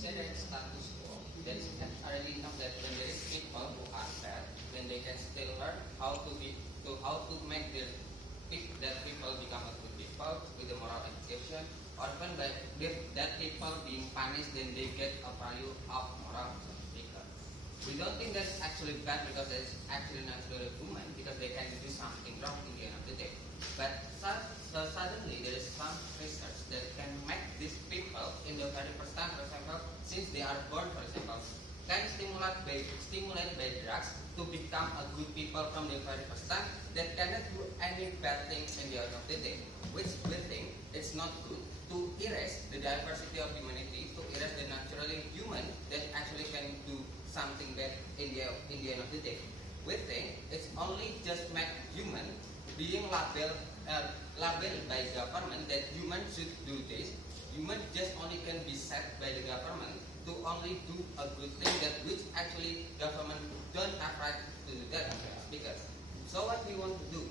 say that status quo, that is already enough that when there is people who are bad, then they can still learn how to make that people become a good people with the moral education, or even that people being punished, then they get a value of moral speaker. We don't think that's actually bad because it's actually naturally human, because they can do something wrong in the end of the day. But suddenly there is some research that can make these people in the very first time, for example, since they are born, for example, can stimulate by drugs to become a good people from the very first time that cannot do any bad things in the end of the day, which we think it's not good to erase the diversity of humanity, to erase the naturally human that actually can do something bad in the end of the day. We think it's only just make human being labeled by government that human should do this. Human just only can be set by the government to only do a good thing that which actually government don't have right to do that. Because so what we want to do,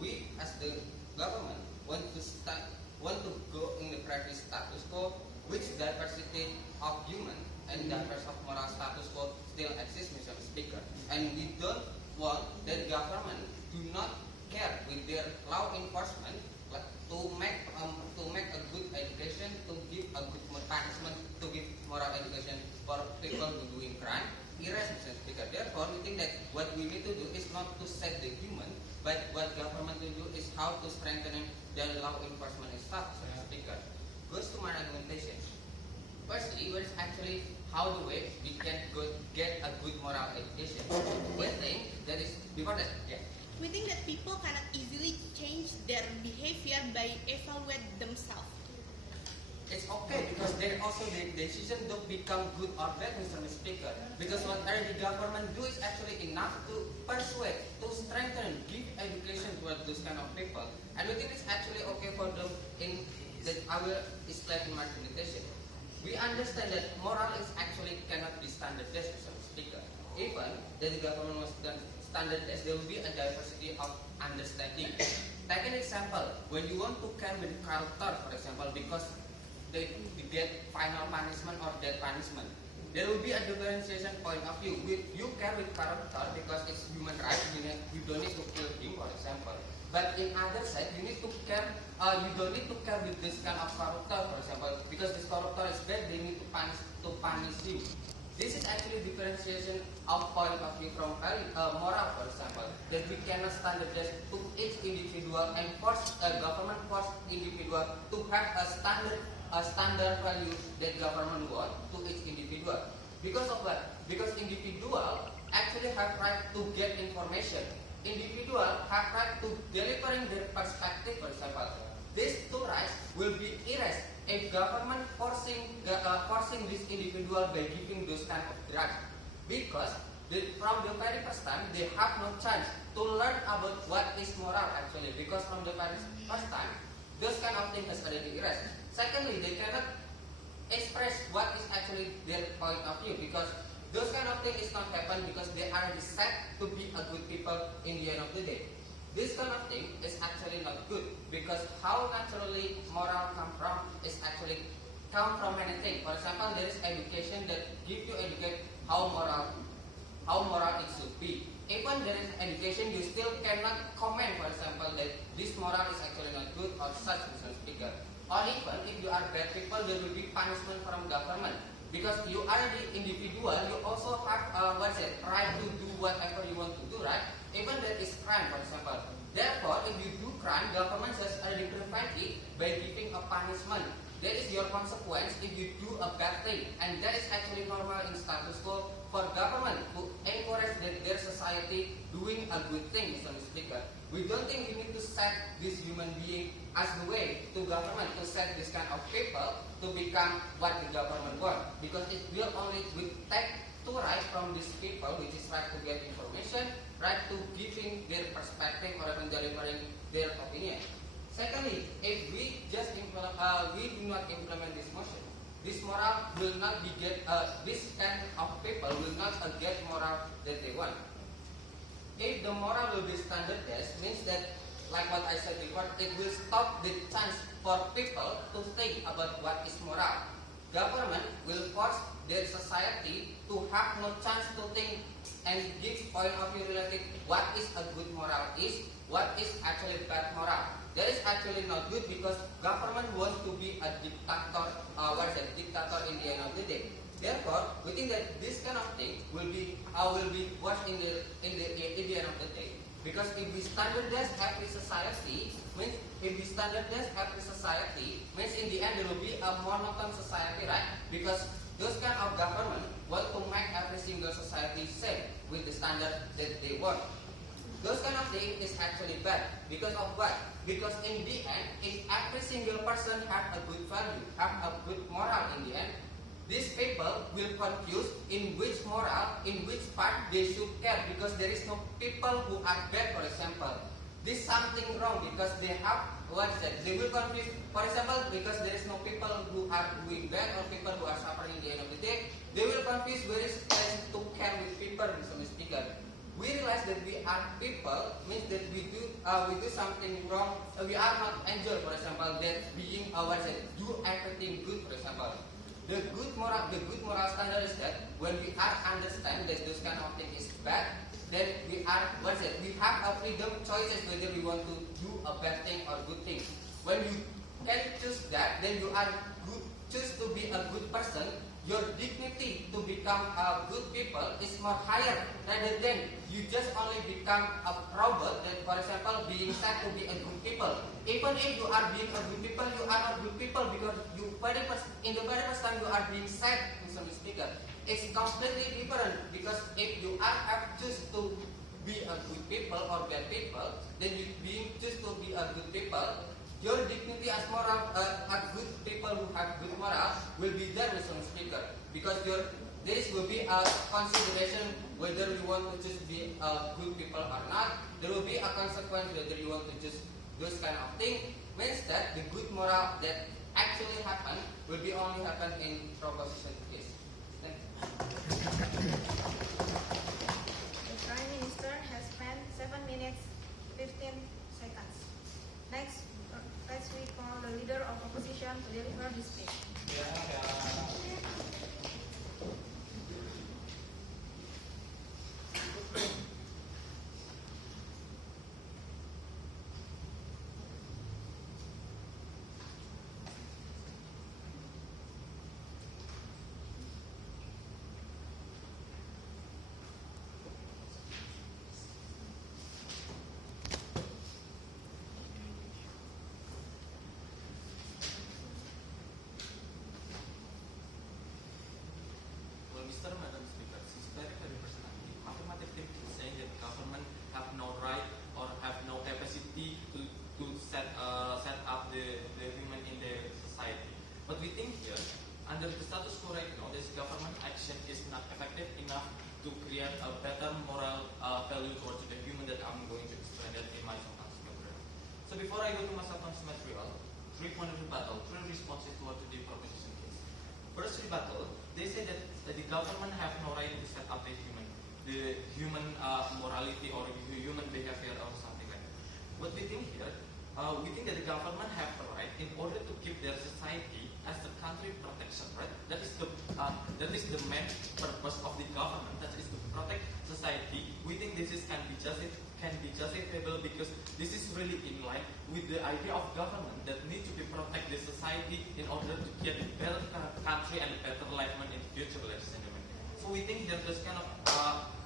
we as the government want to go in the previous status quo, which diversity of human and diversity of moral status quo still exists, Mr. Speaker. And we don't want that government do not care with their law enforcement to make a good education, to give a good punishment, to give moral education for people who doing crime. Erase, Mr. Speaker. Therefore, we think that what we need to do is not to set the human, but what government will do is how to strengthen their law enforcement staff, Mr. Speaker. Goes to my argumentation. Firstly, what is actually how the way we can get a good moral education. We think that is before that, yeah. We think that people cannot easily change their behavior by evaluate themselves. It's okay because then also the decision to become good or bad, Mr. Speaker. Because what the government do is actually enough to persuade, to strengthen, give education to those kind of people. And we think it's actually okay for them in that I will explain in my presentation. We understand that moral is actually cannot be standardized, Mr. Speaker. Even that the government was done standardized, there will be a diversity of understanding. Take an example, when you want to care with character, for example, because they get final punishment or death punishment, there will be a differentiation point of view. You care with character because it's human right, you don't need to kill him, for example. But in other side, you need to care. You don't need to care with this kind of character, for example, because this character is bad. They need to punish him. This is actually differentiation of point of view from moral, for example, that we cannot standardize to each individual and force government force individual to have a standard value that government want to each individual. Because of what? Because individual actually have right to get information. Individual have right to delivering their perspective, for example. These two rights will be erased if government forcing this individual by giving those kind of drugs. Because from the very first time, they have no chance to learn about what is moral actually. Because from the very first time, those kind of things has already erased. Secondly, they cannot express what is actually their point of view because those kind of things is not happen because they are already set to be a good people in the end of the day. This kind of thing is actually not good because how naturally moral come from is actually come from anything. For example, there is education that give you educate how moral it should be. Even there is education, you still cannot comment, for example, that this moral is actually not good or such, Mr. Speaker. Or even if you are bad people, there will be punishment from government. Because you are the individual, you also have right to do whatever you want to do, right? Even that is crime, for example. Therefore, if you do crime, government has already prevented it by giving a punishment. That is your consequence if you do a bad thing, and that is actually normal in status quo for government to encourage their society doing a good thing, Mr. Speaker. We don't think we need to set this human being as the way to government to set this kind of people to become what the government wants, because it will only take two rights from these people, which is right to get information, right to giving their perspective or even delivering their opinion. Secondly, if we just we do not implement this motion, this moral will not be this kind of people will not get moral that they want. If the moral will be standardized, means that, like what I said before, it will stop the chance for people to think about what is moral. government will force their society to have no chance to think and give point of view related what is a good moral is, what is actually bad moral. That is actually not good because government wants to be a dictator, dictator in the end of the day. Therefore, we think that this kind of thing will be worse in the end of the day. Because if we standardize every society, means in the end there will be a monotone society, right? Because those kind of government want to make every single society same with the standard that they want. Those kind of thing is actually bad. Because of what? Because in the end, if every single person have a good value, have a good moral in the end, these people will confuse in which moral, in which part they should care, because there is no people who are bad, for example. This something wrong because they have, what is that? They will confuse, for example, because there is no people who are doing bad or people who are suffering in the end of the day, they will confuse where is place to care with people, so to speak. We realize that we are people, means that we do something wrong. We are not angel, for example, that being do everything good, for example. The good moral standard is that when we are understand that this kind of thing is bad, then we are we have a freedom choices whether we want to do a bad thing or good thing. When you can choose that, then you are good, choose to be a good person. Your dignity to become a good people is more higher rather than you just only become a robot that, for example, being said to be a good people. Even if you are being a good people, you are not good people because in the very first time you are being said, Mr. Speaker. It's completely different because if you have choose to be a good people or bad people, then you being choose to be a good people. Your dignity as moral, good people who have good moral will be there, Mr. Speaker, because this will be a consideration whether you want to just be a good people or not. There will be a consequence whether you want to just those kind of thing. Means that the good moral that actually happen will be only happen in proposition case. Thank you. The Prime Minister has spent 7 minutes 15 seconds. Next, let's we call the leader of opposition to deliver this speech. Madam Speaker, since very personally, mathematics is saying that government have no right or have no capacity to set up the human in the society. But we think here, under the status quo right now, this government action is not effective enough to create a better moral value towards the human that I'm going to explain that in my substance material. So before I go to my substance material, 3 point of rebuttal, 3 responses towards the proposition case. First rebuttal, they say that the government have no right to set up the human morality or human behavior or something like that. What we think here, we think that the government have a right in order to keep their society as the country protection, right? That is the main purpose of the government. That is to protect society. We think this can be justifiable because this is really in line with the idea of government that need to be protect the society in order to get a better country and a better life in the future, ladies and gentlemen. So we think that this kind of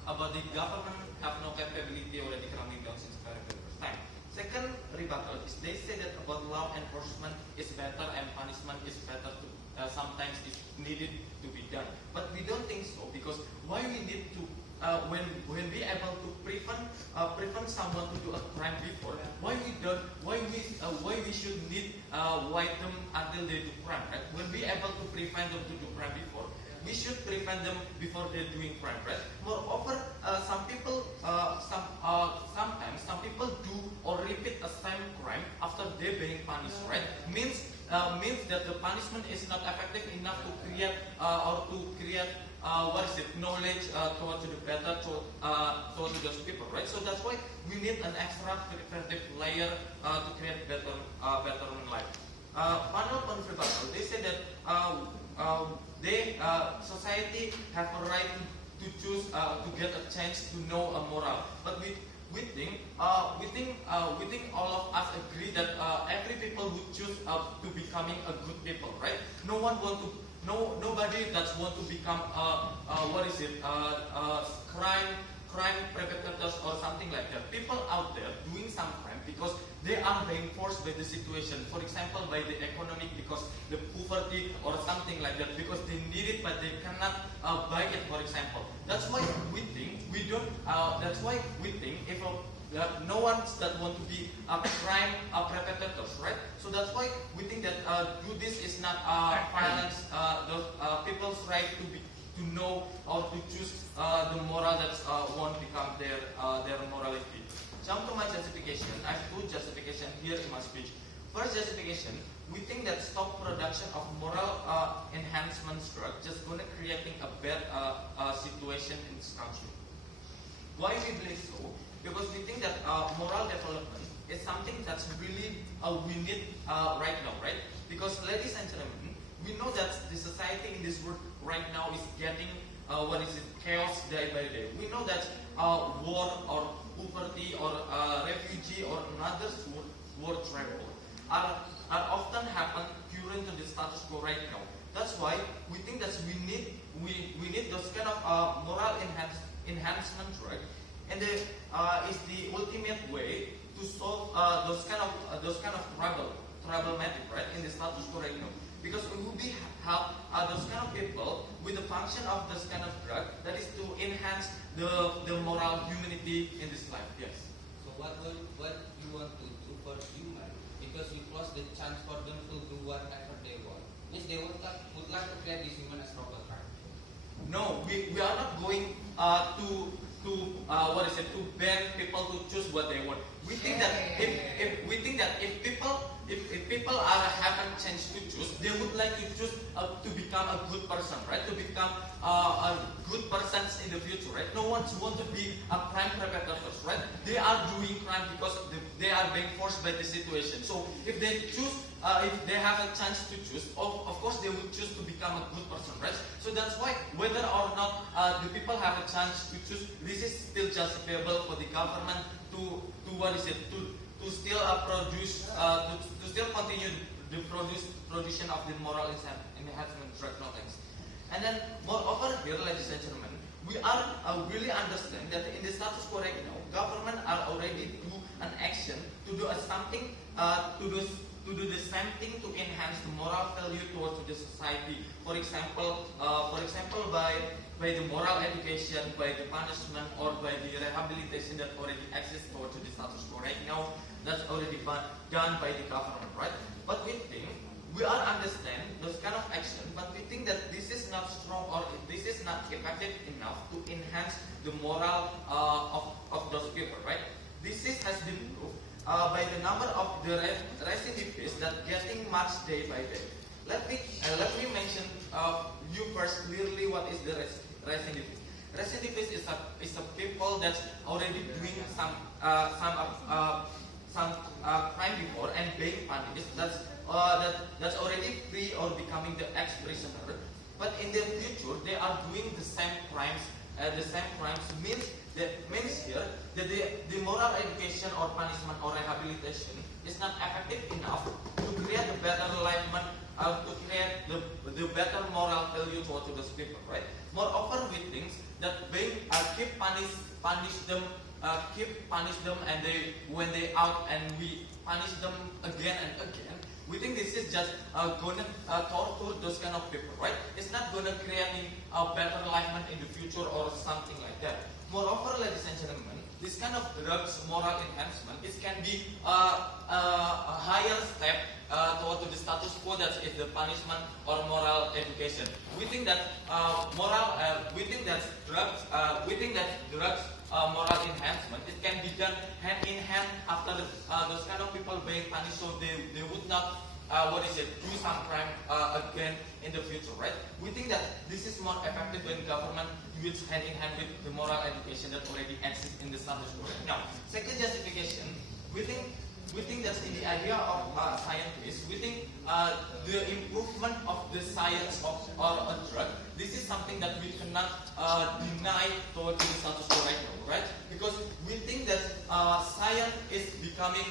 about the government have no capability already coming down since very first time. Second rebuttal is they say that about law enforcement is better and punishment is better to sometimes is needed to be done. But we don't think so because why we need to when we able to prevent someone to do a crime before, why we should need wait them until they do crime, right? When we able to prevent them to do crime before, we should prevent them before they're doing crime, right? Moreover, sometimes some people do or repeat a same crime after they being punished, right? Means that the punishment is not effective enough to create knowledge towards the better towards those people, right? So that's why we need an extra preventive layer to create better life. panel Conferbato, they say that society have a right to choose to get a chance to know a moral. But we think all of us agree that every people who choose to becoming a good people, right? Nobody that want to become crime perpetrators or something like that. People out there doing some crime because they are being forced by the situation. For example, by the economic, because the poverty or something like that, because they need it but they cannot buy it. For example, that's why we think if no one that want to be a crime perpetrators, right? So that's why we think that do this is not violence. Those people's right to know or to choose the moral that won't become their morality. Jump to my justification. I have two justification here in my speech. First justification, we think that stop production of moral enhancement drug just gonna creating a bad situation in this country. Why we believe so? Because we think that moral development is something that's really we need right now, right? Because ladies and gentlemen, we know that the society in this world right now is getting chaos day by day. We know that war or poverty or refugee or another war trouble are often happen during the status quo right now. That's why we think that we need those kind of moral enhancement, right? And is the ultimate way to solve those kind of problematic, right, in the status quo right now. Because we will help those kind of people with the function of this kind of drug, that is to enhance the moral humanity in this life. Yes. So what you want to do for human? Because you close the chance for them to do whatever they want. Means they would like to create this human as robot, right? No, we are not going to ban people to choose what they want. We think that if people are having chance to choose, they would like to choose to become a good person, right? To become a good person in the future, right? No one wants to be a crime perpetrators, right? They are doing crime because they are being forced by the situation. So if they choose, if they have a chance to choose, of course they would choose to become a good person, right? So that's why whether or not the people have a chance to choose, this is still justifiable for the government to still produce to still continue the production of the moral enhancement drug things. And then moreover here, ladies and gentlemen, we are really understand that in the status quo right now, government are already do an action to do something to do the same thing to enhance the moral value towards the society. For example, by the moral education, by the punishment, or by the rehabilitation that already exists towards the status quo right now. That's already done by the government, right? But we think we are understand those kind of action, but we think that this is not strong or this is not effective enough to enhance the moral of those people, right? This has been proved by the number of the recidivists that getting much day by day. Let me mention you first clearly what is the recidivist. Recidivist is a people that's already doing some crime before and being punished. That's already free or becoming the ex-prisoner. But in the future, they are doing the same crimes. Means here that the moral education or punishment or rehabilitation is not effective enough to create a better enlightenment, to create the better moral value towards those people, right? Moreover, we think that being keep punish them, and when they out and we punish them again and again. We think this is just gonna torture those kind of people, right? It's not gonna create a better enlightenment in the future or something like that. Moreover, ladies and gentlemen, this kind of drugs moral enhancement, it can be a higher step toward the status quo, that is the punishment or moral education. We think that drugs moral enhancement, it can be done hand in hand after those kind of people being punished, so they would not do some crime again in the future, right? We think that this is more effective when government uses hand in hand with the moral education that already exists in the status quo. Now, second justification, we think we think that in the area of scientists, we think the improvement of the science of or a drug, this is something that we cannot deny towards the status quo right now, right? Because we think that science is becoming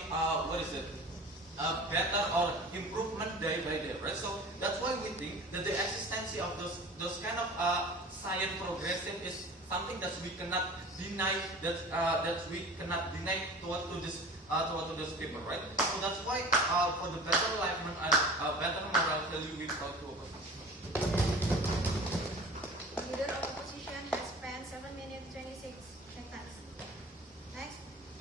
better or improvement day by day, right? So that's why we think that the existence of those kind of science progressive is something that we cannot deny, that we cannot deny toward to this people, right? So that's why for the better enlightenment and better moral value we try to overcome. Leader of opposition has spent 7 minutes 26 seconds. Next,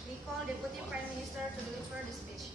we call Deputy Prime Minister to deliver the speech.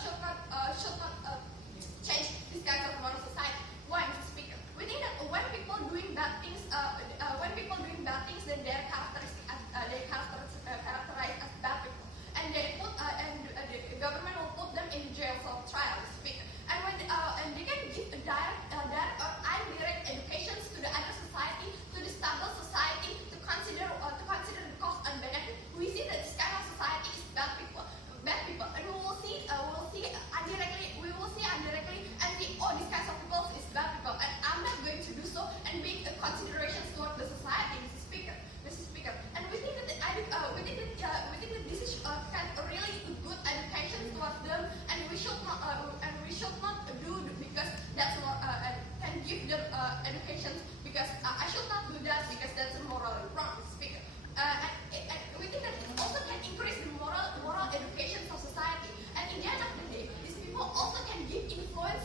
should not change this kind of moral society. Why, Mr. Speaker? We think that when people doing bad things, then they are characterized as bad people, and the government will put them in jail for trial, Mr. Speaker. And they can give a direct or indirect educations to the other society, to the stable society, to consider the cost and benefit. We see that this kind of society is bad people, and we will see indirectly, and see, oh, these kinds of people is bad people, and I'm not going to do so, and make considerations toward the society, Mr. Speaker. And we think that this is kind of really good education towards them, and we should not do because that's more can give them education, because I should not do that because that's morally wrong, Mr. Speaker. And we think that it also can increase the moral education of society. And in the end of the day, these people also can give influence.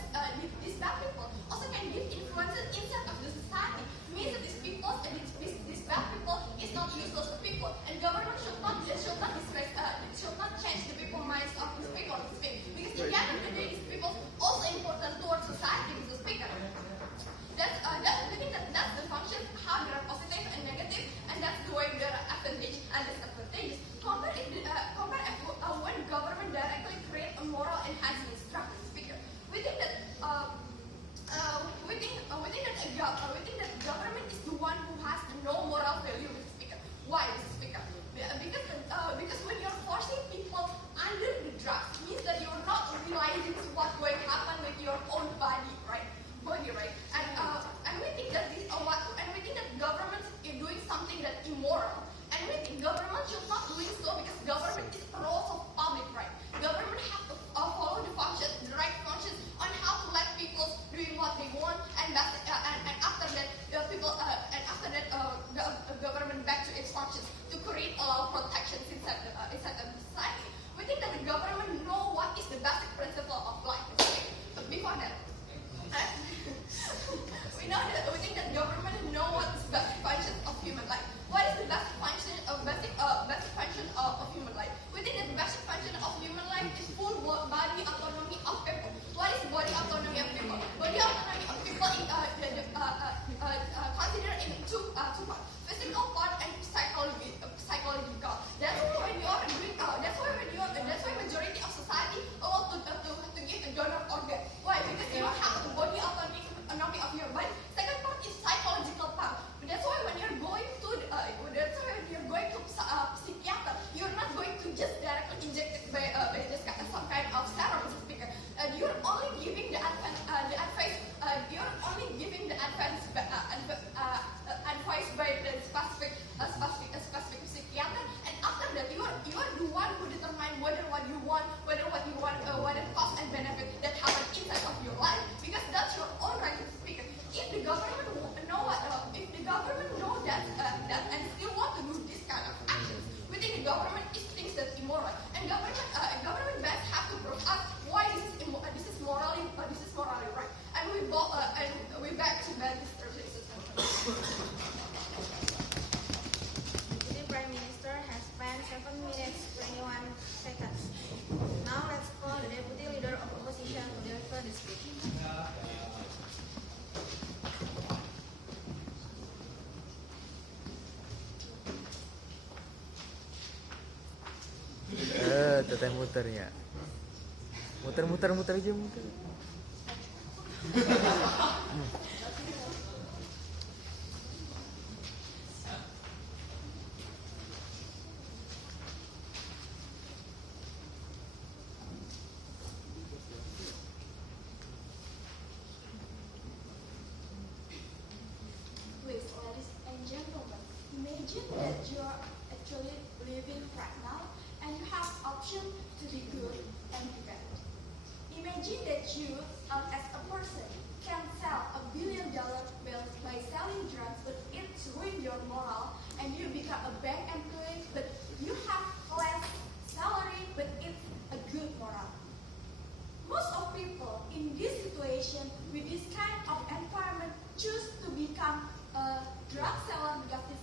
These bad people also can give influences inside of the society. Means that these bad people is not useless to people, and government should not change the people minds of these people, because in the end of the day, these people also important towards society, Mr. Speaker. We think that that's the function, how there are positive and negative, and that's the way there are advantages and disadvantages. Compare when government directly create a moral enhancement structure, Speaker. We think that government is the one who has no moral value, Mr. Speaker. Why, Mr. Speaker? Because when you're forcing people under the drugs, means that you're not realizing what's going to happen with your own body, right? And we think that government is doing something that's immoral, and we think government should not doing so because government is a role of public, right? Government have to follow the functions, the right functions on how to let people doing what they want, and after that, government back to its functions to create allow protections inside the society. We think that the government know what is the basic principle of life. But before that, we think that government know what is basic function of human life. What is the basic function of human life? We think that the basic function of human life is full body autonomy of people. What is body autonomy of people? Body autonomy of people is considered in two parts: physical part and psychological. That's why majority of society want to give a donor organ. Why? Because you have the body autonomy of your body. Second part is psychological part. That's why when you're going to psychiater, you're not going to just directly inject it by just some kind of serum, Mr. Speaker. You're only giving the advice by the specific psychiater, and after that you are the one who determine whether what you want, whether cost and benefit that happen inside of your life, because that's your own right, Mr. Speaker. If the government know that and still want to do this kind of actions, we think the government thinks that's immoral, and government best have to prove us why this is morally right, and we back to bad distribution system. The Prime Minister has spent 7 minutes 21 seconds. Now let's call the Deputy Leader of Opposition to deliver the speech. Teteh muternya. Muter aja muter. Please, ladies and gentlemen, imagine that you are actually living right now and you have option to be good and be bad. Imagine that you, as a person, can sell $1 billion bill by selling drugs, but it's ruin your moral, and you become a bank employee, but you have less salary, but it's a good moral. Most of people in this situation, with this kind of environment, choose to become a drug seller because it's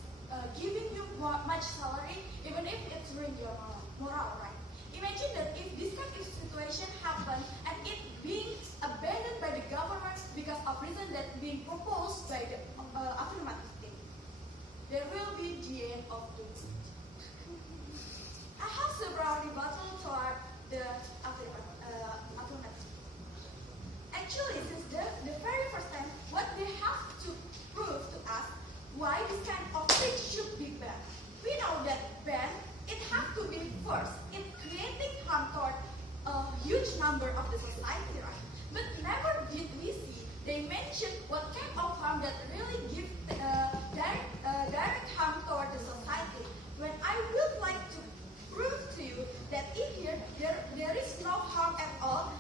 giving you much salary, even if it's ruin your moral, right? Imagine that if this kind of situation happens huge number of the society, right? But never did we see they mention what kind of harm that really give direct harm toward the society. When I would like to prove to you that in here there is no harm at all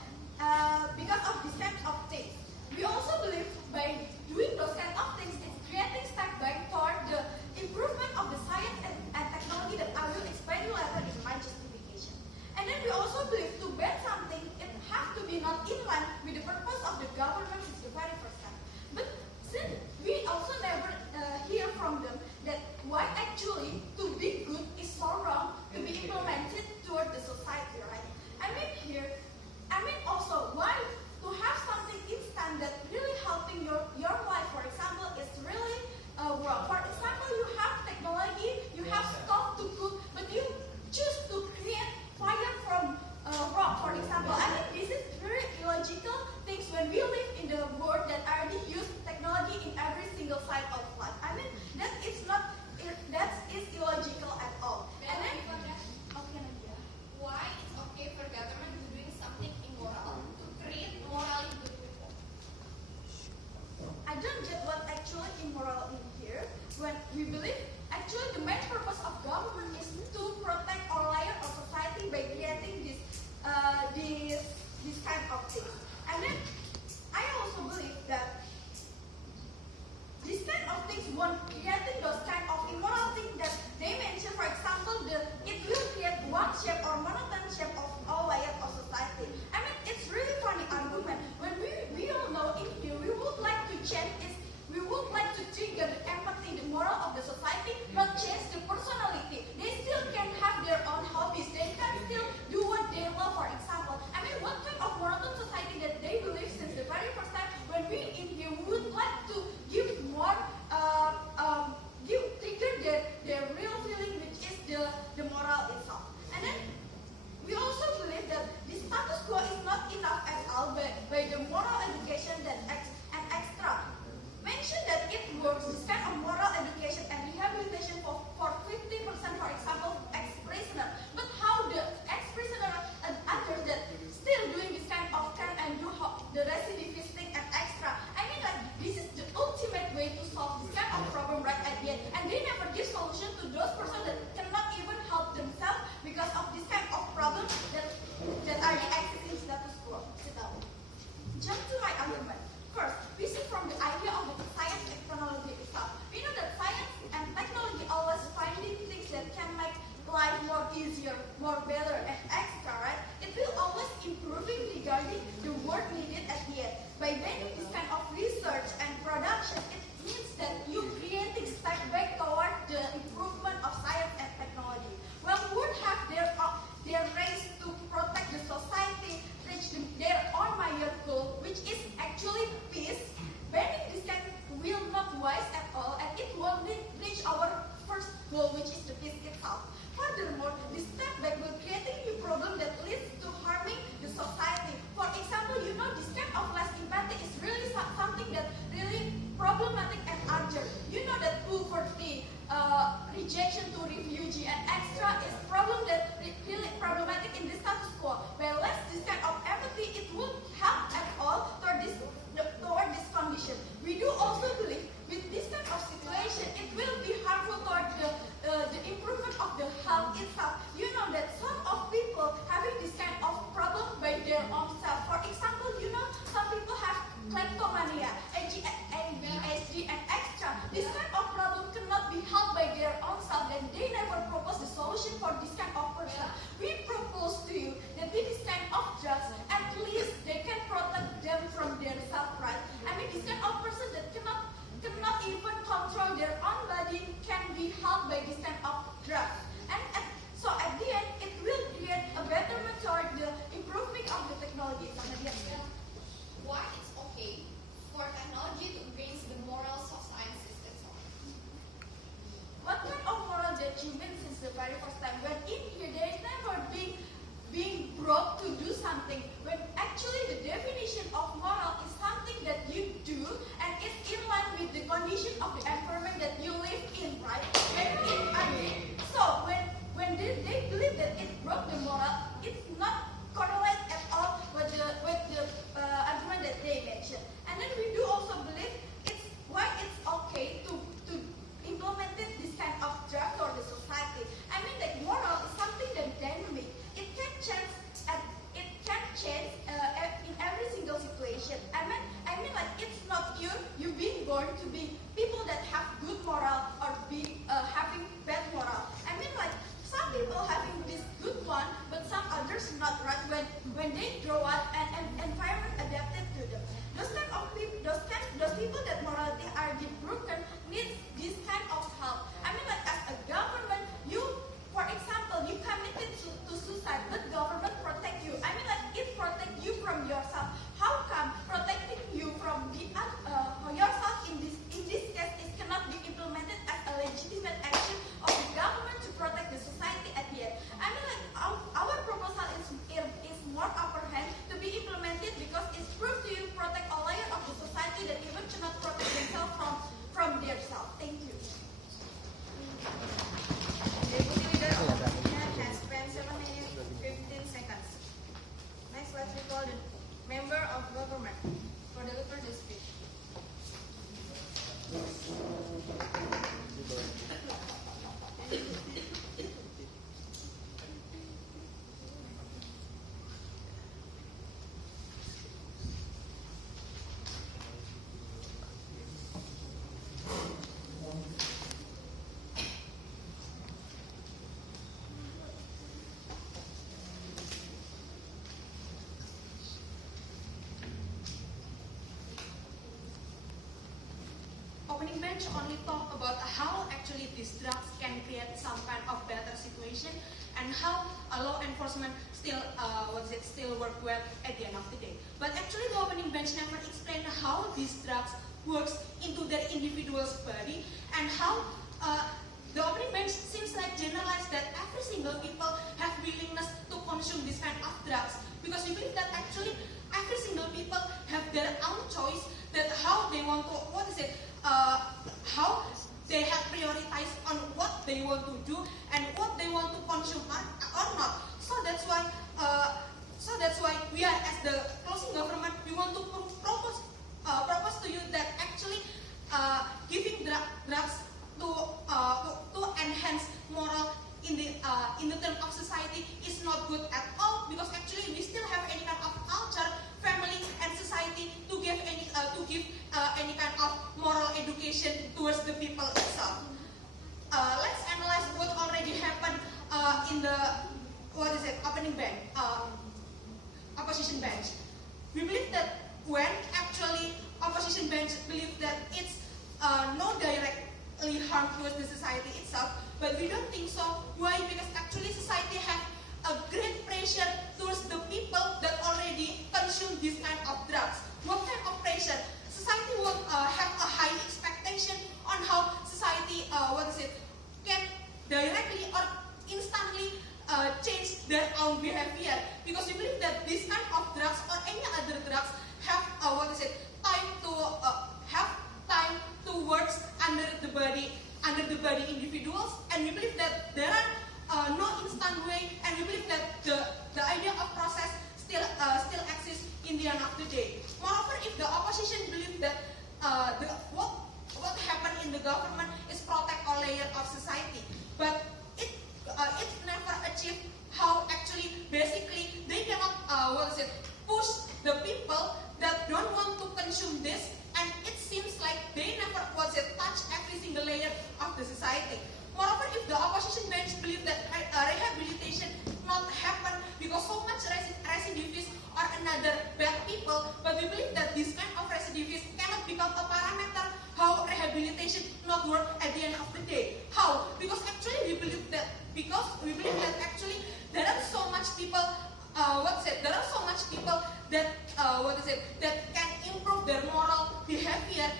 because of this kind of things. We also believe by doing those kind of things, it's creating step back toward the improvement of the science and technology that I will explain you later in my justification. And then we also believe to ban something, it has to be not in line with the purpose of the government since the very first time. But since we also never hear from them that why actually to be good is so wrong to be implemented toward the society, right? I mean also why to have something instant that really helping your life, for example, is really wrong. For example, you have technology, you have stuff to cook, but you choose to create fire from rock, for example. I mean, this is very illogical things when we live in the world that already use technology in every single side of life. I mean, that is illogical at all. And then, okay, Nadia. Why it's okay for government to doing something immoral to create morally good people? I don't get what actually immoral in here when we believe actually the main purpose of government is to protect our layer of society by creating this kind of things. And then I also believe that this kind of things won't creating those kind of immoral things that they mention. For example, it will create one shape or monotone shape of all layers of society. I mean, it's really funny argument when we all know in here we would like to change is we would like to trigger the empathy, the moral of the society, not change the personality. They still can have their own hobbies. They can still do what they love. For example, I mean, what kind of monotone society that they believe since the very first time when we in here would like to give more, trigger their real feeling, which is the moral itself. And then we also believe that the status quo is not enough at all by the moral education and extra. Mention that it works, this kind of moral education and rehabilitation for 50%, for example, ex-prisoner. But how the ex-prisoner and others that still doing this kind of crime and do the recidivistic and extra. I mean, like, this is the ultimate way to solve this kind of problem right at the end. And they never give solution to those persons that cannot even help themselves because of this kind of problem that are the existing status quo. Jump to my argument. First, we see from the idea of the science and technology itself. We know that science and technology always finding things that can make life more easier, more better, and extra, right? It will always improving regarding the work needed at the end. By banning this kind of research and production, it means that you creating step back toward the improvement of science and technology. Well, would have their race to protect the society, reach their own higher goal, which is actually peace. Banning this kind will not wise at all, and it won't reach our first goal, which is the peace itself. Furthermore, the step back will creating new problem that leads to harming the society. For example, you know, this kind of less empathy is really something that really problematic and urgent. You know that poverty, rejection to refugee, and extra is problem that really problematic in the status quo. By less this kind of empathy, it won't help at all toward this condition. We do also believe with this kind of situation, it will be harmful toward the improvement of the health itself. You know that some of people having this kind of problem by their own self. For example, you know, some people have kleptomania, ADHD, and extra. This kind of problem cannot be helped by their own self, and they never propose the solution for this kind of person. We propose to you that with this kind of drugs, at least they can protect them from their self, right? I mean, this kind of person that cannot even control their own body can be helped by this kind of drugs. And so at the end, it will create a betterment toward the improvement of the technology. Why it's okay for technology to against the morals of sciences itself? What kind of moral that you mean since the very first time? When in here, there is never being brought to do something. When actually the definition of moral is something that you do and it's in line with the condition of the environment that you live in, right? So when they believe that it broke the moral, it's not correlate at all when they grow up and environment adapted to them. Those kind of people, those people that morality are deep broken needs this kind of help. I mean, like as a government, you, for example, you committed to suicide, but government protect you. I mean, like it protect you from yourself. How come protecting you from the yourself in this case it cannot be implemented as a legitimate action of the government to protect the society at the end? I mean, like our proposal is more upper hand to be implemented because it's proved to you protect a layer of the society that even cannot protect themselves from their self. Thank you. Deputy Leader of Opposition has spent 7 minutes 15 seconds. Next, let's recall the member of government for deliver the speech. Opening bench only talk about how actually these drugs can create some kind of better situation and how law enforcement still still work well at the end of the day. But actually the opening bench never explain how these drugs works into their individual's body and how the opening bench seems like generalized that every single people have willingness to consume this kind of drugs, because we believe that actually every single people have their own choice that how they want to how they have prioritized on what they want to do and what they want to consume or not. So that's why we are as the closing government, we want to propose to you that actually giving drugs to enhance moral in the term of society is not good at all, because actually we still have any kind of culture, family, and society to give any kind of moral education towards the people itself. Let's analyze what already happened in the opening bench, opposition bench. We believe that when actually opposition bench believe that it's not directly harm towards the society itself, but we don't think so. Why? Because actually society have a great pressure towards the people that already consume this kind of drugs. What kind of pressure? Society will have a high expectation on how society can directly or instantly change their own behavior, because we believe that this kind of drugs or any other drugs have time to work under the body individuals, and we believe that there are no instant way, and we believe that the idea of process still exists in the end of the day. Moreover, if the opposition believe that what happened in the government is protect all layers of society, but it never achieved how actually basically they cannot push the people that don't want to consume this, and it seems like they never touch every single layer of the society. Moreover, if the opposition bench believe that rehabilitation not happen because so much recidivists or another bad people, but we believe that this kind of recidivists cannot become a parameter how rehabilitation not work at the end of the day. How? Because actually we believe that actually there are so much people that can improve their moral behavior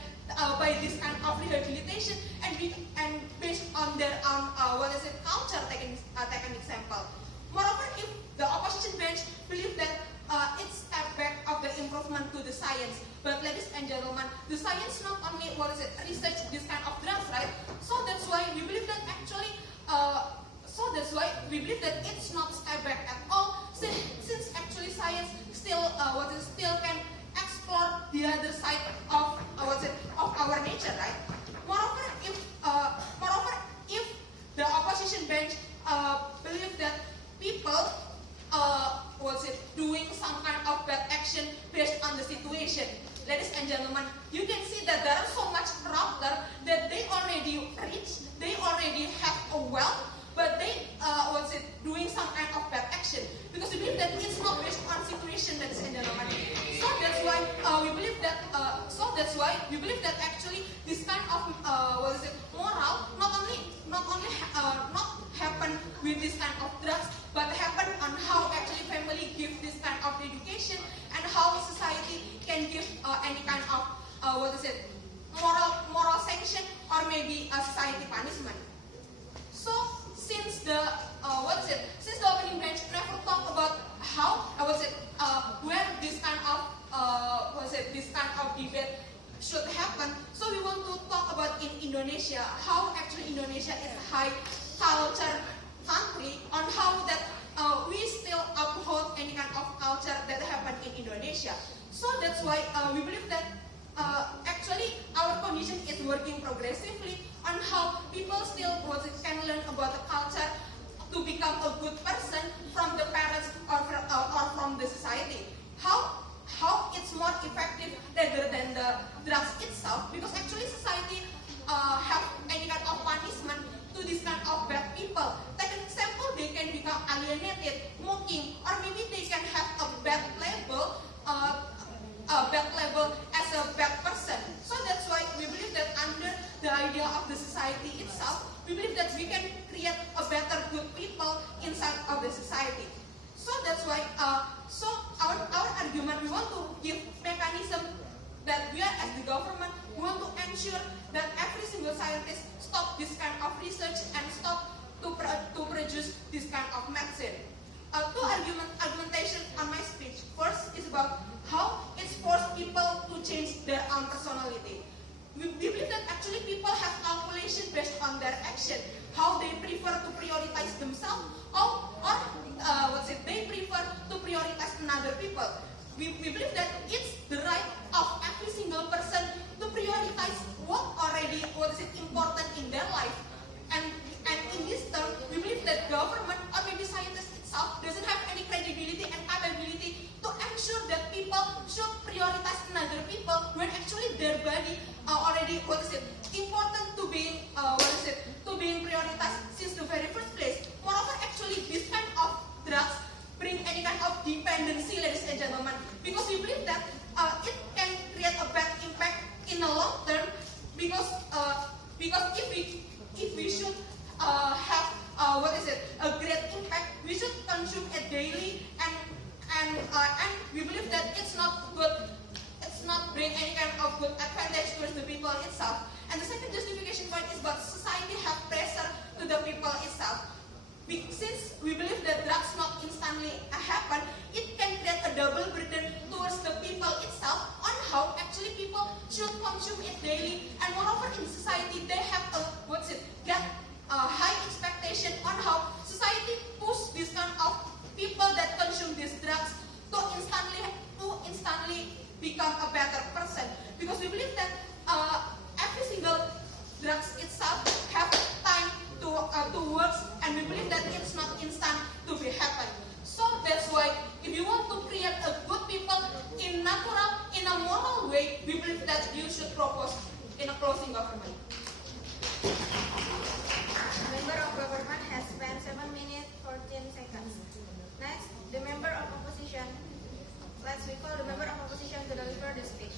by this kind of rehabilitation, and based on their own culture. Take an example. Moreover, if the opposition bench believe that it's step back of the improvement to the science, but ladies and gentlemen, the science not only research this kind of drugs, right? So that's why we believe that actually it's not step back at all, since actually science still can explore the other side of our nature, right? Moreover, if the opposition bench believe that people doing some kind of bad action based on the situation, ladies and gentlemen, you can see that there are so much corrupter that they already rich, they already have a wealth, but they doing some kind of bad action, because we believe that it's not based on situation. we believe that actually this kind of moral not happen with this kind of drugs, but happen on how actually family give this kind of education and how society can give any kind of moral sanction or maybe a society punishment. So since the since the opening branch never talk about how where this kind of this kind of debate should happen, so we want to talk about in Indonesia how actually Indonesia is a high culture country, on how that we still uphold any kind of culture that happen in Indonesia. So that's why we believe that actually our condition is working progressively on how people still can learn about the culture to become a good person from the parents or from the society. How it's more effective rather than the drugs itself, because actually society have any kind of punishment to this kind of bad people. Take an example, they can become alienated, mocking, or maybe they can have a bad label as a bad person. So that's why we believe that under the idea of the society itself, we believe that we can create a better good people inside of the society. So that's why so our argument, we want to give mechanism that we are as the government, we want to ensure that every single scientist stop this kind of research and stop to produce this kind of medicine. Two argumentation on my speech. First is about how it's forced people to change their own personality. We believe that actually people have calculation based on their action, how they prefer to prioritize themselves, or they prefer to prioritize another people. We believe that it's the right of every single person to prioritize what important in their life. And in this term, we believe that government or maybe scientists itself doesn't have any credibility and capability to ensure that people should prioritize another people when actually their body are already important to being prioritized since the very first place. Moreover, actually this kind of drugs bring any kind of dependency, ladies and gentlemen, because we believe that it can create a bad impact in the long term, because if we should have a great impact, we should consume it daily, and we believe that it's not good, it's not bring any kind of good advantage towards the people itself. And the second justification point is about society have pressure to the people itself. Since we believe that drugs not instantly happen, it can create a double burden towards the people itself on how actually people should consume it daily. And moreover, in society, they have a high expectation on how society push this kind of people that consume these drugs to instantly become a better person. Because we believe that every single drugs itself have time to work, and we believe that it's not instant to be happen. So that's why if you want to create a good people in natural, in a moral way, we believe that you should propose in a closing government. Member of government has spent 7 minutes 14 seconds. Next, the member of opposition. Let's recall the member of opposition to deliver the speech.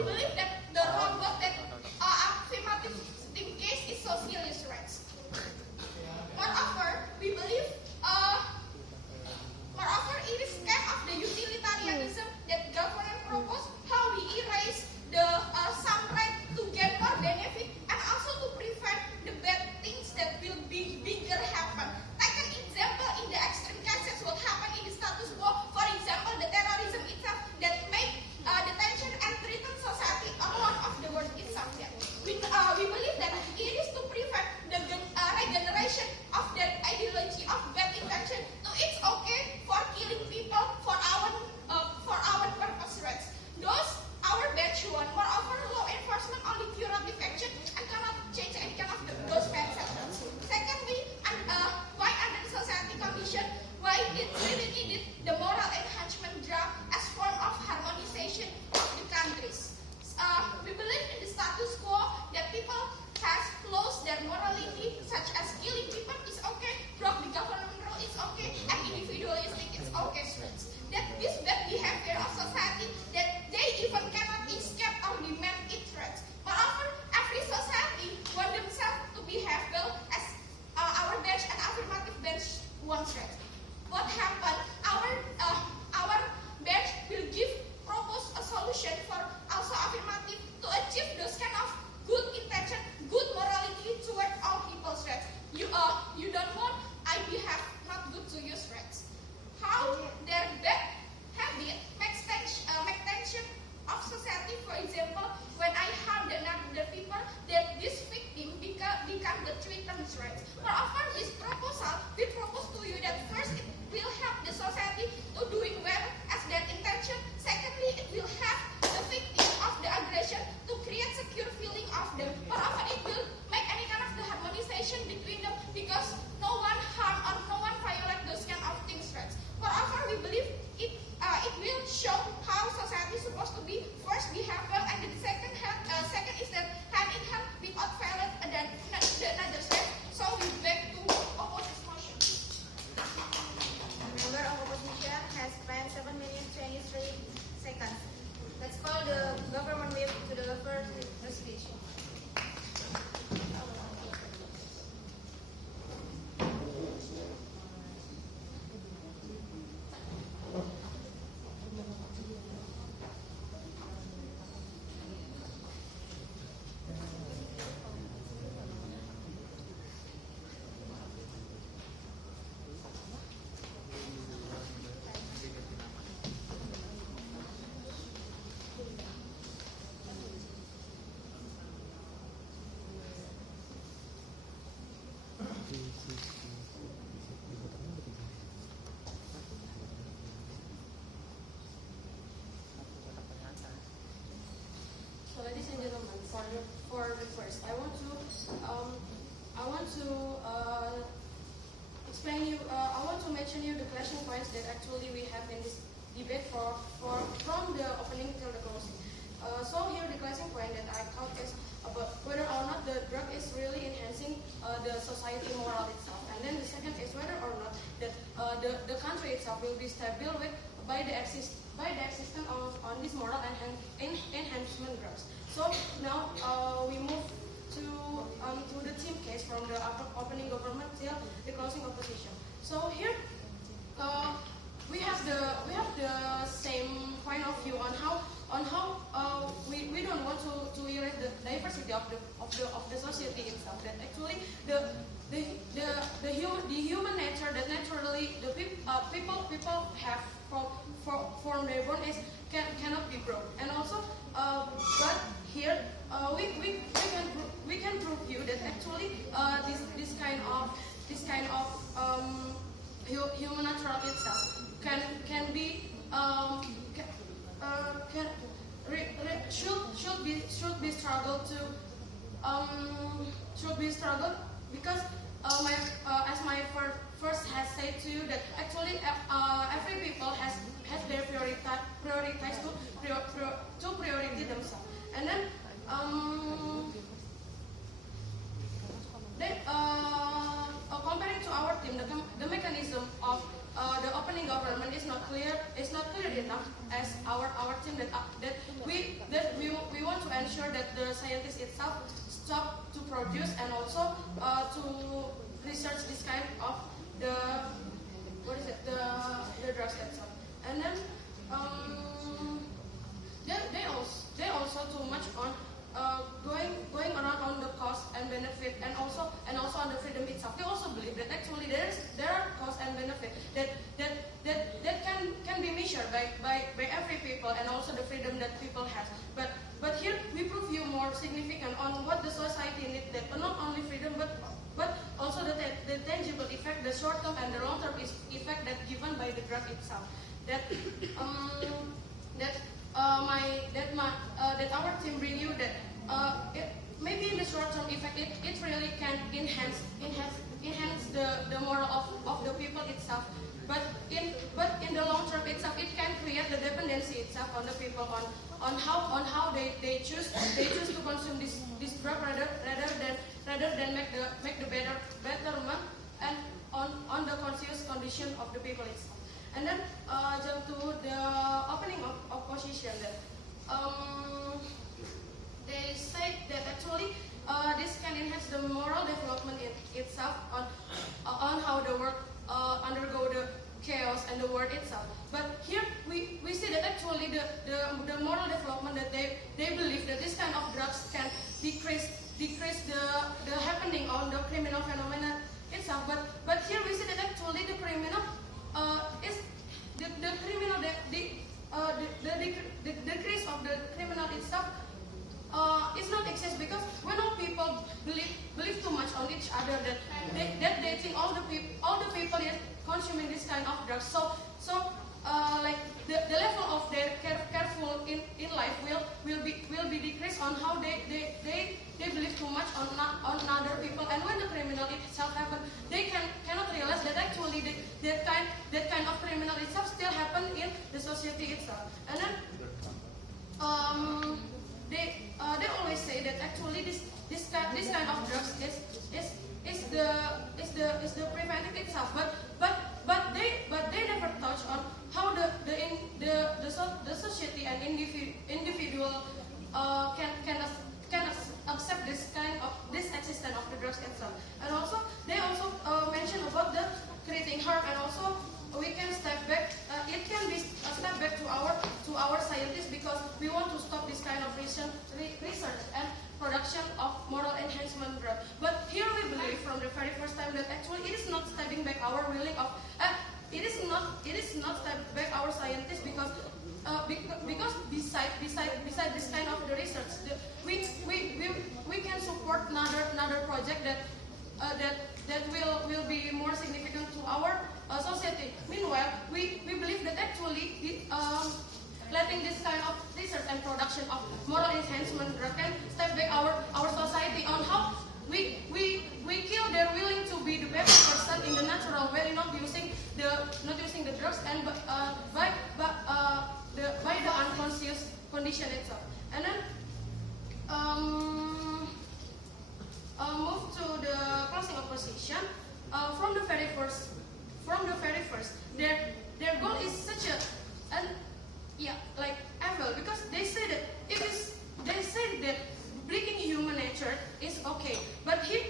we believe that the robot that affirmative team case is so serious threats. Moreover, we believe it is kind of the utilitarianism that government propose how we erase the some right to get more benefit and also to prevent the bad things that will be bigger happen. Take an example in the extreme cases what happened in the status quo. For example, the terrorism itself that make detention and threaten society on one of the world itself. Yeah. We believe that it is to prevent the regeneration of that ideology of bad intention. So it's okay for killing people for our purpose rights. Those our batch one. Moreover, law enforcement only curative action and cannot change any kind of those bad actions. Secondly, why under society condition, why it really needed the moral enhancement draft as form of harmonization of the countries. We believe in the status quo that people has lost their morality, such as killing people is okay, broke the government rule is okay, and individualistic is okay. That this bad behavior of society that they even cannot escape or demand it threats. Moreover, every society want themselves to behave well as our batch and affirmative batch want threats. What happened? Our batch will propose a solution for also affirmative to achieve those kind of good intention, good morality toward all people's rights. You don't want I behave not good to you rights. How their bad habit makes tension of society. For example, when I harm the people, that this victim become the threatened rights. Moreover, this proposal, we propose to you that first it will help the society to doing well as their intention. Secondly, it will help the victim of the aggression to create secure feeling of them. Moreover, it will make any kind of the harmonization between them because no one harm or no one violate those kind of things rights. Moreover, we believe it will show how society is supposed to be. First, we have well, and the second is that hand in hand without violence and then another step. So we back to opposition motion. The member of opposition has spent 7 minutes 23 seconds. Let's call the government whip to deliver the speech. So, ladies and gentlemen, for the first, I want to explain you. I want to mention you the clashing points that actually we have in this debate from the opening till the closing. So here the clashing point that I count is about whether or not the drug is really enhancing the society moral itself, and then the second is whether or not that the country itself will be stable by the existence on this moral enhancement drugs. So now we move to the team case from the opening government till the closing opposition. So here we have the same point of view on how we don't want to erase the diversity of the society itself. That actually the human nature that naturally the people have from their born is cannot be broken. And also but here we can prove you that actually this kind of human natural itself can be should be struggled because as my first has said to you that actually every people has their priorities to priority themselves, and then comparing to our team, the mechanism of the opening government is not clear enough as our team that we scientists itself stop to produce and also to research this kind of the the drugs itself. And then they also too much on going around on the cost and benefit and also on the freedom itself. They also believe that actually there are cost and benefit that can be measured by every people and also the freedom that people have. But here we prove you more significant on what the society needs, that not only freedom but also the tangible effect, the short term and the long term effect that given by the drug itself. That our team bring you that maybe in the short term effect it really can enhance the moral of the people itself. But in the long term itself, it can create the dependency itself on the people on how they choose to consume this drug rather than make the betterment and on the conscious condition of the people itself. And then jump to the opening of position that they say that actually this can enhance the moral development itself on how the world undergo the chaos and the world itself. But here we see that actually the moral development that they believe that this kind of drugs can decrease the happening on the criminal phenomena itself. But here we see that actually the criminal is the decrease of the criminal itself is not exist because when all people believe too much on each other that they think all the people is consuming this kind of drugs. So like the level of their careful in life will be decreased on how they believe too much on other people, and when the criminal itself happen, they cannot realize that actually that kind of criminal itself still happen in the society itself. And then they always say that actually this kind of drugs is the preventive itself, but they never touch on how the society and individual can accept this existence of the drugs itself. And also they also mention about the creating harm, and also we can step back. It can be a step back to our scientists because we want to stop this kind of research and production of moral enhancement drug. But here we believe from the very first time that actually it is not stepping back our willing of it is not step back our scientists because beside this kind of the research we can support another project that will be more significant to our society. Meanwhile, we believe that actually letting this kind of research and production of moral enhancement drug can step back our society on how we kill their willing to be the better person in the natural way, not using the drugs and by the unconscious condition itself. And then move to the closing opposition. From the very first, their goal is such like evil, because they say that breaking human nature is okay. But here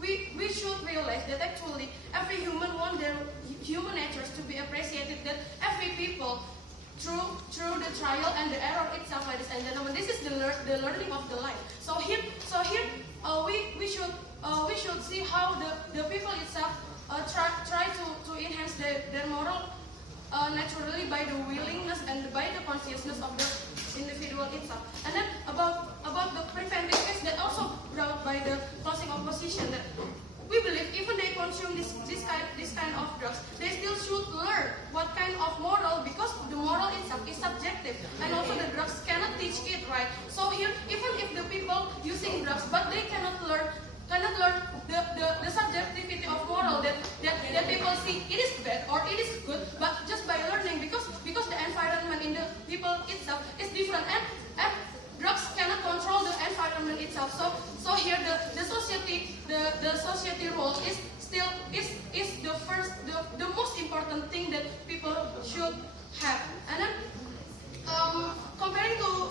we should realize that actually every human wants their human natures to be appreciated, that every people through the trial and the error itself, ladies and gentlemen, this is the learning of the life. So here we should see how the people itself try to enhance their moral naturally by the willingness and by the consciousness of the individual itself. And then about the preventive case that also brought by the closing opposition, that we believe even they consume this kind of drugs, they still should learn what kind of moral, because the moral itself is subjective, and also the drugs cannot teach it, right? So here, even if the people using drugs, but they cannot learn the subjectivity of moral that people see it is bad or it is good, but just by learning, because the environment in the people itself is different, and drugs cannot control the environment itself. So here the society role is still the most important thing that people should have. And then comparing to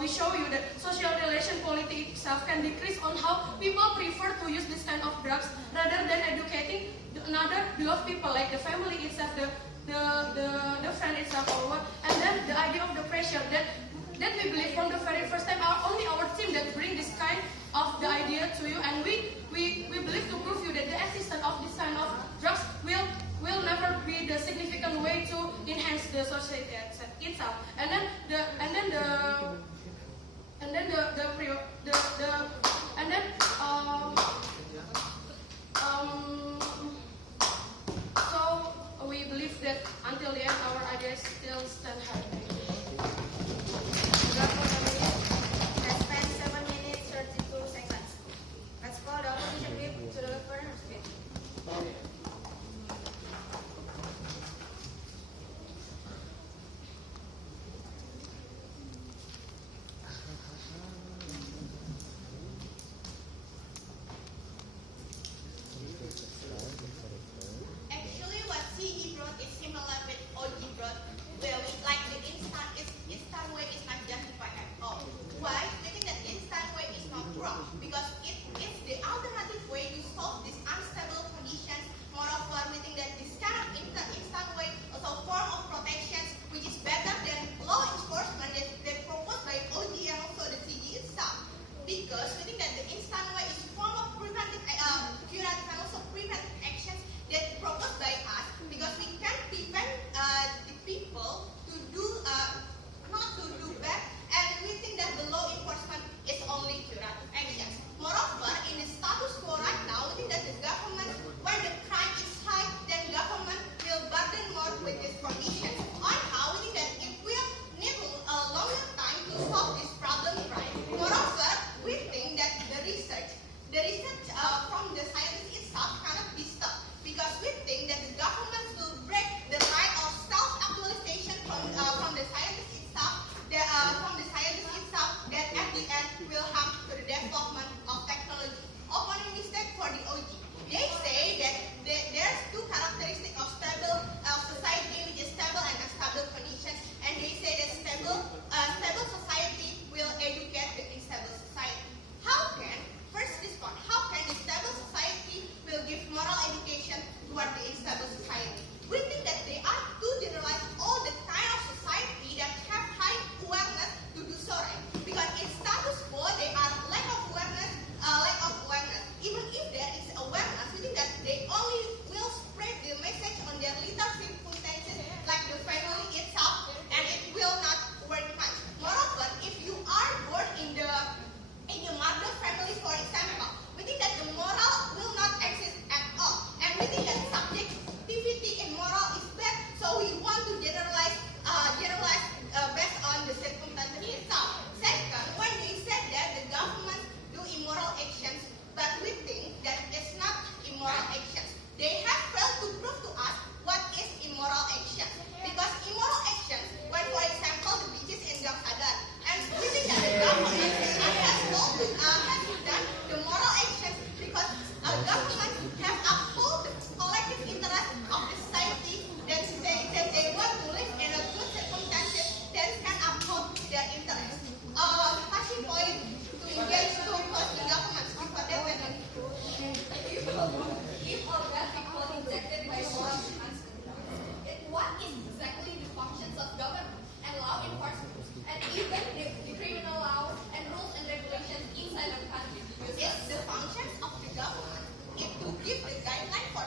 we show you that social relation quality itself can decrease on how people prefer to use this kind of drugs rather than educating another beloved people like the family itself, the friend itself or what. And then the idea of the pressure that we believe from the very first time only our team that bring this kind of the idea to you, and we believe to prove you that the existence of this kind of drugs will never be the significant way to enhance the society itself. And then so we believe that until the end our ideas still stand high. Has spent 7 minutes 32 seconds. Let's call the opposition whip to the further speech. Actually, what CE brought is similar with OG brought, where we like the instant way is not justified at all. Why? We think that instant way is not wrong because it's the alternative way to solve these unstable conditions. Moreover, we think that this kind of instant way also a form of protections which is better than law enforcement that proposed by OG and also the CE itself. Because we think that the instant way is a form of preventive, curative and also preventive actions that proposed by us, because we can prevent the people to do not to do bad, and we think that the law enforcement is only curative actions. Moreover, in the status quo right now, we think that the government, when the crime is high, then government will burden more with these conditions. On how we think that it will need a longer time to solve this problem, right? Moreover, we think that the research from the scientists itself cannot be stopped, because we think that the government will break the right of self-actualization from the scientists itself, that at the end will harm to the development of technology. Opening mistake for the OG. They say that there's two characteristics of stable society, which is stable and unstable conditions, and they say that stable society will educate the unstable society. How can the stable society will give moral education toward the unstable society? We think that they are to generalize all the kind of society that have high awareness to do so, right? Because in status quo, they are lack of awareness. Even if there is awareness, we think that they only will spread the message on their little circumstances, like the family itself, and it will not work much. Moreover, if you are born in the mother family, for example, we think that the moral will not exist at all, and we think that subjectivity in moral is bad. So we want to generalize based on the circumstances itself. Second, when they said that the government do immoral actions, but we think that it's not immoral actions. They have failed to prove to us what is immoral actions. Because immoral actions, when for example the beaches in Gangsadar, and we think that the government has done the moral actions because government have uphold the collective interest of the society, that they want to live in a good circumstances, that can uphold their interest. Passing point to engage to the government before they went on. If all bad people injected by moral enhancement, what is exactly the functions of government and law enforcement, and even the criminal laws and rules and regulations inside the country? It's the functions of the government is to give the guideline for